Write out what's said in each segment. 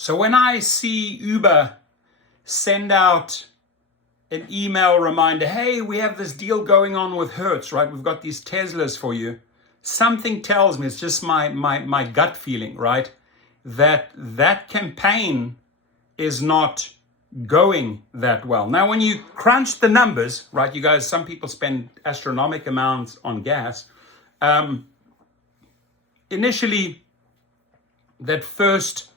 So when I see Uber send out an email reminder, hey, we have this deal going on with Hertz, right? We've got these Teslas for you. Something tells me, it's just my gut feeling, right? That campaign is not going that well. Now, when you crunch the numbers, right, you guys, some people spend astronomical amounts on gas. Initially, that first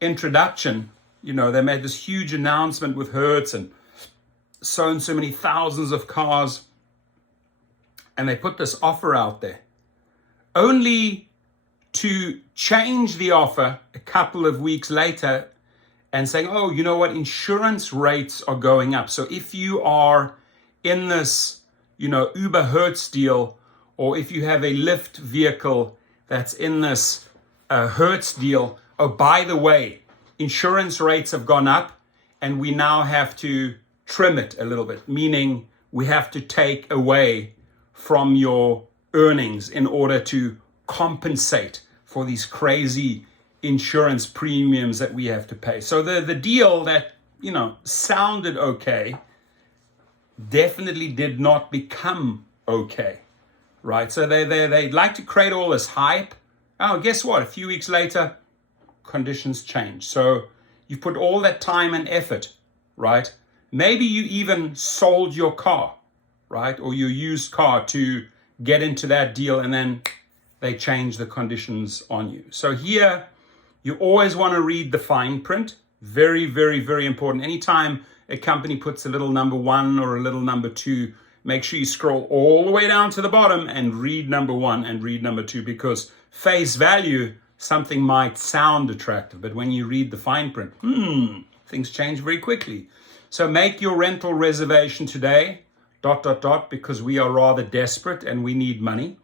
introduction, they made this huge announcement with Hertz and so many thousands of cars, and they put this offer out there, only to change the offer a couple of weeks later and saying, oh, you know what, insurance rates are going up. So if you are in this, Uber Hertz deal, or if you have a Lyft vehicle that's in this Hertz deal, oh, by the way, insurance rates have gone up and we now have to trim it a little bit, meaning we have to take away from your earnings in order to compensate for these crazy insurance premiums that we have to pay. So the deal that, sounded okay definitely did not become okay, right? So they like to create all this hype. Oh, guess what? A few weeks later, conditions change. So you put all that time and effort, right? Maybe you even sold your car, right? Or your used car to get into that deal, and then they change the conditions on you. So here, you always want to read the fine print. Very, very, very important. Anytime a company puts a little number 1 or a little number 2, make sure you scroll all the way down to the bottom and read number 1 and read number 2, because face value, something might sound attractive, but when you read the fine print, things change very quickly. So make your rental reservation today, ... because we are rather desperate and we need money.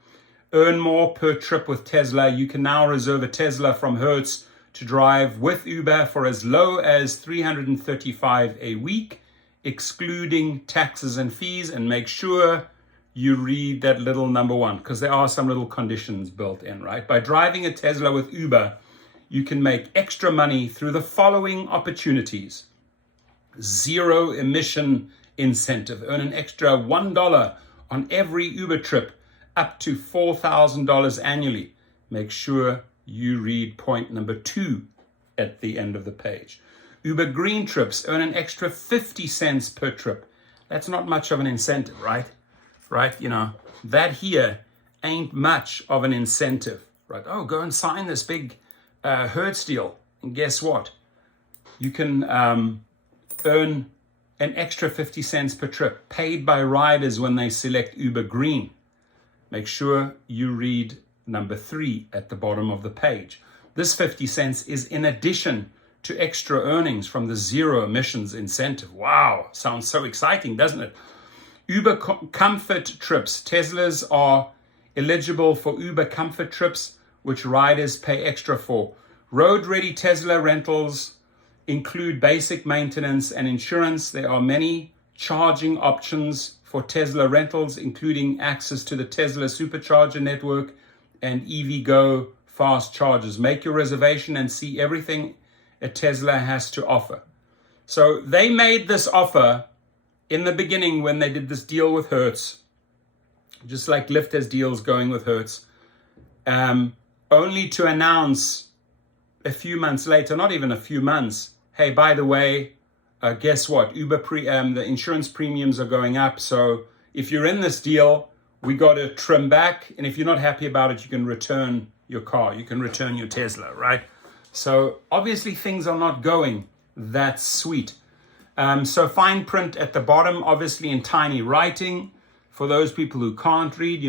Earn more per trip with Tesla. You can now reserve a Tesla from Hertz to drive with Uber for as low as $335 a week, excluding taxes and fees. And make sure you read that little number 1, because there are some little conditions built in, right? By driving a Tesla with Uber, you can make extra money through the following opportunities. Zero emission incentive. Earn an extra $1 on every Uber trip, up to $4,000 annually. Make sure you read point number 2 at the end of the page. Uber Green trips, earn an extra 50 cents per trip. That's not much of an incentive, right? Right? That here ain't much of an incentive, right? Oh, go and sign this big Hertz deal. And guess what? You can earn an extra 50 cents per trip paid by riders when they select Uber Green. Make sure you read number 3 at the bottom of the page. This 50 cents is in addition to extra earnings from the zero emissions incentive. Wow, sounds so exciting, doesn't it? Uber Comfort trips. Teslas are eligible for Uber Comfort trips, which riders pay extra for. Road-ready Tesla rentals include basic maintenance and insurance. There are many charging options for Tesla rentals, including access to the Tesla Supercharger network and EVgo fast chargers. Make your reservation and see everything a Tesla has to offer. So they made this offer in the beginning when they did this deal with Hertz, just like Lyft has deals going with Hertz, only to announce a few months later, not even a few months, hey, by the way, guess what? The insurance premiums are going up. So if you're in this deal, we got to trim back. And if you're not happy about it, you can return your car. You can return your Tesla, right? So obviously things are not going that sweet. So fine print at the bottom, obviously in tiny writing. For those people who can't read,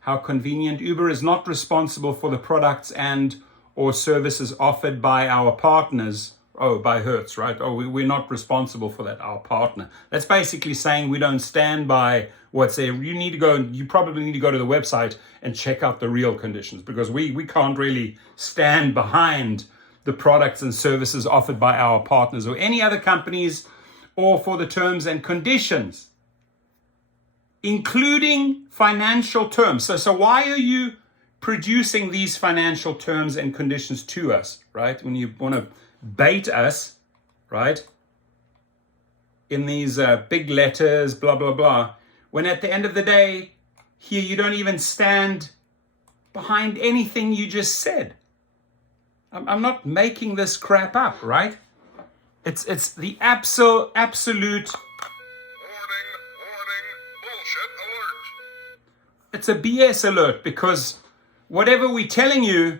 how convenient. Uber is not responsible for the products and or services offered by our partners. Oh, by Hertz, right? Oh, we're not responsible for that, our partner. That's basically saying we don't stand by what's there. You probably need to go to the website and check out the real conditions, because we can't really stand behind the products and services offered by our partners or any other companies, or for the terms and conditions, including financial terms. So why are you producing these financial terms and conditions to us, right? When you want to bait us, right, in these big letters, blah, blah, blah, when at the end of the day, here you don't even stand behind anything you just said. I'm not making this crap up, right? It's the absolute Warning, bullshit alert. it's a BS alert, because whatever we're telling you,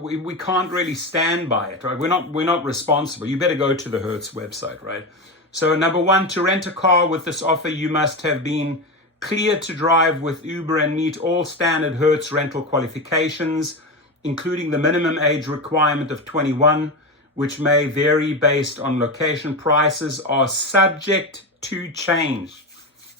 we can't really stand by it, right? We're not responsible. You better go to the Hertz website, right? So number one, to rent a car with this offer, you must have been cleared to drive with Uber and meet all standard Hertz rental qualifications, including the minimum age requirement of 21, which may vary based on location. Prices are subject to change.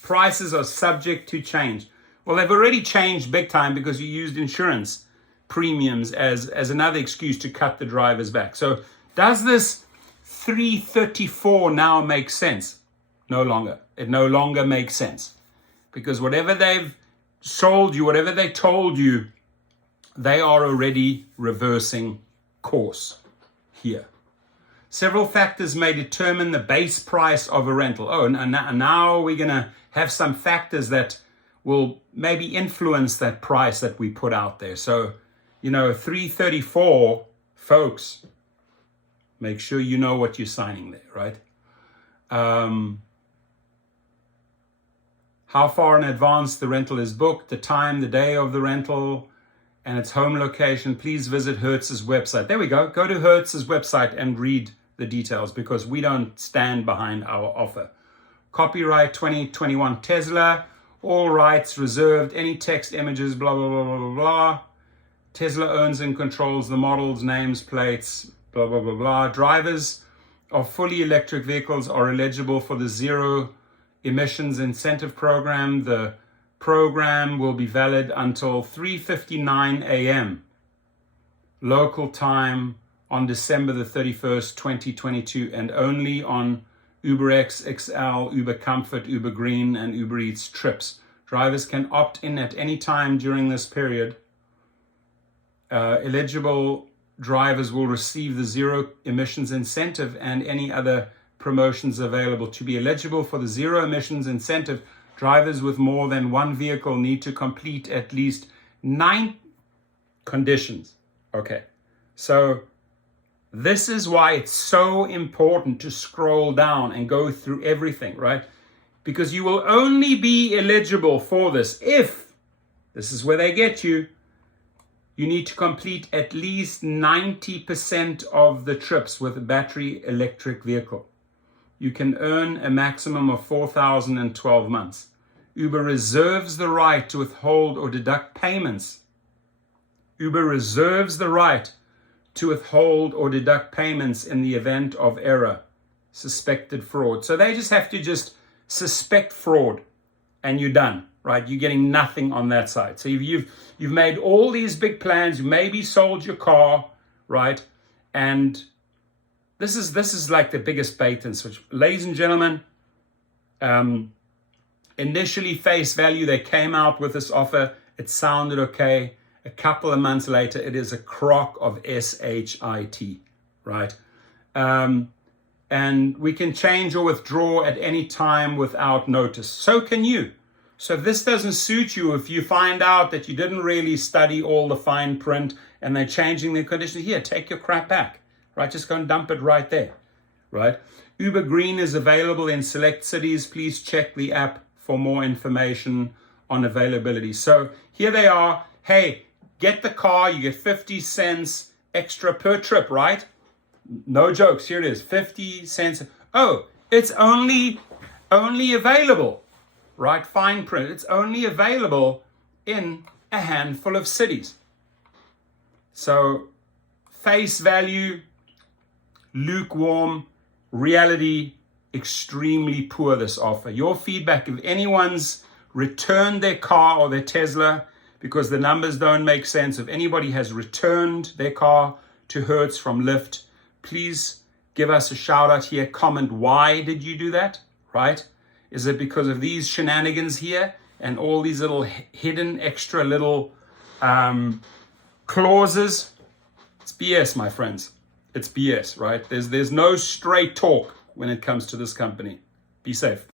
Prices are subject to change. Well, they've already changed big time because you used insurance premiums as another excuse to cut the drivers back. So does this 334 now make sense? No longer. It no longer makes sense, because whatever they've sold you, whatever they told you, they are already reversing course here. Several factors may determine the base price of a rental. Oh, and now we're going to have some factors that will maybe influence that price that we put out there. So, 334, folks, make sure you know what you're signing there, right? How far in advance the rental is booked, the time, the day of the rental, and its home location. Please visit Hertz's website. There we go. Go to Hertz's website and read the details, because we don't stand behind our offer. Copyright 2021 Tesla. All rights reserved. Any text, images, blah, blah, blah, blah, blah, blah. Tesla owns and controls the models, names, plates, blah, blah, blah, blah. Drivers of fully electric vehicles are eligible for the Zero Emissions Incentive Program. The program will be valid until 3:59 a.m. local time on December the 31st, 2022, and only on UberX, XL, Uber Comfort, Uber Green, and Uber Eats trips. Drivers can opt in at any time during this period. Eligible drivers will receive the Zero Emissions Incentive and any other promotions available. To be eligible for the Zero Emissions Incentive, drivers with more than one vehicle need to complete at least 9 conditions. Okay, so this is why it's so important to scroll down and go through everything, right? Because you will only be eligible for this if, this is where they get you, you need to complete at least 90% of the trips with a battery electric vehicle. You can earn a maximum of 4,000 in 12 months. Uber reserves the right to withhold or deduct payments. Uber reserves the right to withhold or deduct payments in the event of error, suspected fraud. So they just have to just suspect fraud and you're done, right? You're getting nothing on that side. So you've made all these big plans, you maybe sold your car, right? And this is like the biggest bait and switch. Ladies and gentlemen, initially face value, they came out with this offer. It sounded okay. A couple of months later, it is a crock of shit, right? And we can change or withdraw at any time without notice. So can you. So if this doesn't suit you, if you find out that you didn't really study all the fine print and they're changing the conditions, here, take your crap back, right? Just go and dump it right there, right? Uber Green is available in select cities. Please check the app for more information on availability. So here they are. Hey, get the car, you get 50 cents extra per trip, right? No jokes, here it is, 50 cents. Oh, it's only available, right? Fine print. It's only available in a handful of cities. So face value, lukewarm, reality, extremely poor, this offer. Your feedback, if anyone's returned their car or their Tesla because the numbers don't make sense, if anybody has returned their car to Hertz from Lyft, please give us a shout out here. Comment, why did you do that, right? Is it because of these shenanigans here and all these little hidden extra little clauses? It's BS, my friends. it's BS, right? There's no straight talk when it comes to this company. Be safe.